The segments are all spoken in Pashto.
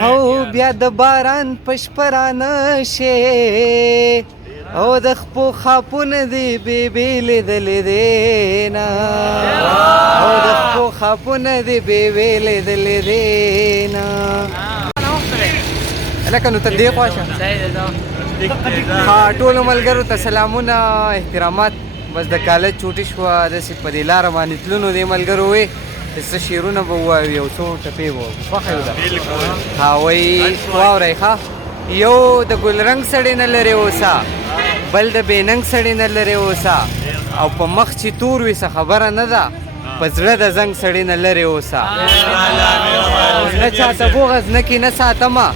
او بیا د باران پشپرانه شي او د خپو خاپونه دی بیبي لیدلې دینا او د خپو خاپونه دی بیبي لیدلې دینا لکه نو ته دی خواشه ټولو ملګرو ته سلامونه احترامات بس د کالج چوټي شوه داسې په دې لاره باندې تلونو دې ملګرو وې څه شعرونه به ووایو یو څو ټپې به خوښه یو ده ها وایي واورئ ښه یو د ګلرنګ سړی نه لرې اوسه بل د بېننګ سړی نه لرې اوسه او په مخ چې تور وي څه خبره نه ده په زړه د زنګ سړی نه لرې اوسه نه چاته بغز نه کې نه ساتمه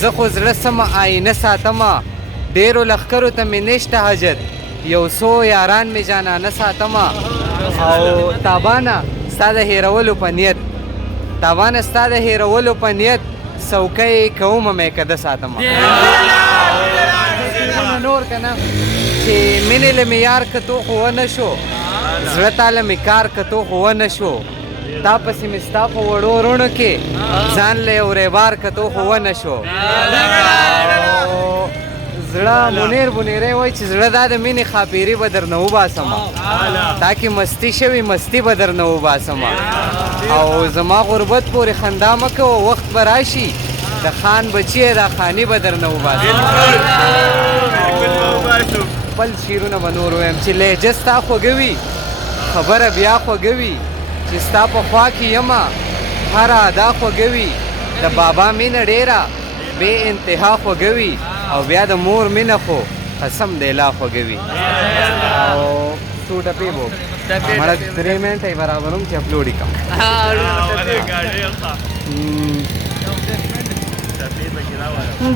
زه خو زړه سمه آینه ساتمه ډېرو لښکرو ته مې نشته حاجت یو څو یاران مې جانانه ساتمه او تابانه ستا د هېرولو په نیت تابانه ستا د هېرولو په نیت څوکۍ کومه مې کده ساتمه نور که نه چې مینې له مې یار کتو خو ونه شو زړه تا له مې کار کتو خو ونه شو تا پسې مې ستا په وړو وروڼو کې ځان له یو ریبار کتو خو ونه شو زړه منیر بنیری وایي چې زړه دا د مینې خاپیري به درنه وباسمه تا کې مستی شوي مستی به درنه وباسمه او زما غربت پورې خندا مه کوه وخت به راشي د خان بچی دا خاني به درنه وباسم خپل شعرونه به نور ویم چې لهجه ستا خوږه وي خبره بیا خوږه وي چې ستا په خوا کې یمه هره ادا خوږه وي د بابا مینه ډېره بې انتها خوږه وي او بیا د مور مینه خو قسم دی لا خوږه وي او څو ټپې به مړه 3 منټه یې برابروم چې اپلوډ یې کړم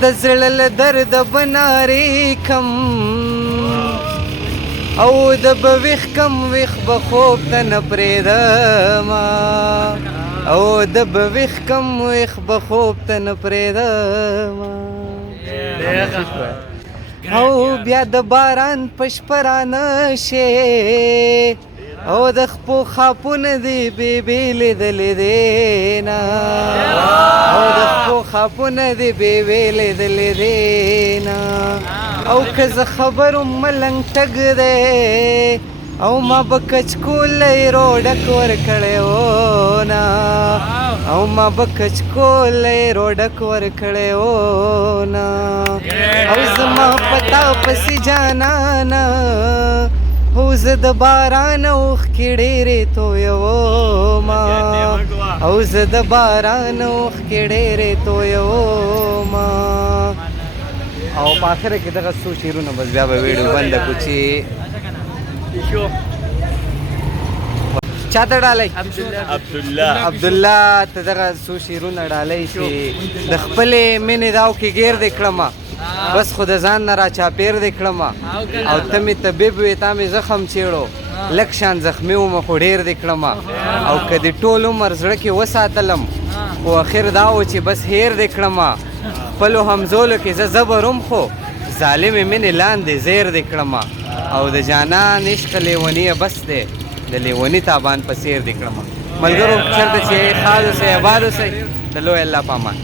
د زړه له درده به نارې کم او د به ویښ کم ویښ به خوب ته نه پرېږدمه او د به ویښ کم ویښ به خوب ته نه پرېږدمه او بیا د باران پشپرانه شي او د خپو خاپونه دی بیبي لیدلې دینا او د خپو خاپونه دی بیبي لیدلې دینا او که زه خبروم ملنګ ټګ دی او ما به کچکولی روډک ورکړی وونه او ما به کچکولی روډک ورکړی وونه او زما پتا پسې جانانه او زه د باران اوښکې ډېرې تویومه او زه د باران اوښکې ډېرې تویومه او په آخره کې دغه څو شعرونه بس بیا به ویډیو بنده کړو چې چاته ډالۍ عبدالله ته دغه څو شعرونه ډالۍ چې د خپلې مینې داو کې ګیر دې کړمه بس خو د ځان نه را چاپېر دې کړمه او ته مې طبیب وې تا مې زخم چیړو لږ شان زخمي ومه خو ډېر دې کړمه او که دې ټول عمر زړه کې وساتلم خو اخر دا و چې بس هیر دې کړمه خپلو همزولو کې زه زبروم خو ظالمې مینې لاندې زیر دې کړمه او د جانان عشق لیونیه بس دی د لیوني تابان په څېر دې کړمه ملګرو چېرته چې ښاد اوسئ آباد اوسئ د لوی الله په امان